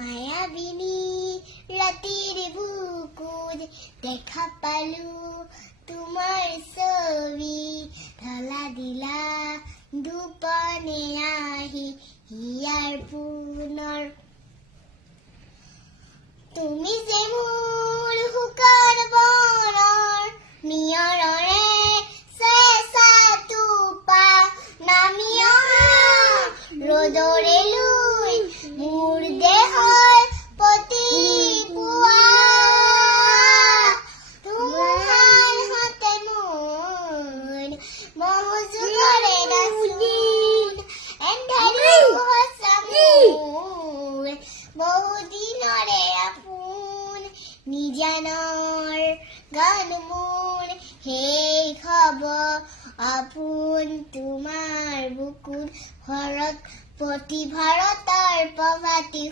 মায়াবিনী ৰাতিৰ বুকুত দেখা পালো তোমাৰ ছবি ঢলা দিলা দুপনে আহি হিয়াৰ পুনৰ তুমি যে মোৰ শুকান বনৰ নিয়ৰৰে চেঁচা টোপা নামি অহা ৰ'দৰে লৈ মোৰ দেহৰ প্ৰতি পুৱা তোমাৰ হাতে মোৰ মহজুগৰে দাচোন এন্ধাৰে সঁচা মোৰ বহুদিনৰে আপোন নিজানৰ গান মোৰ শেষ হ'ব আপোন তোমাৰ বুকুত ভৰত প্ৰতি ভাৰতৰ প্ৰভাতী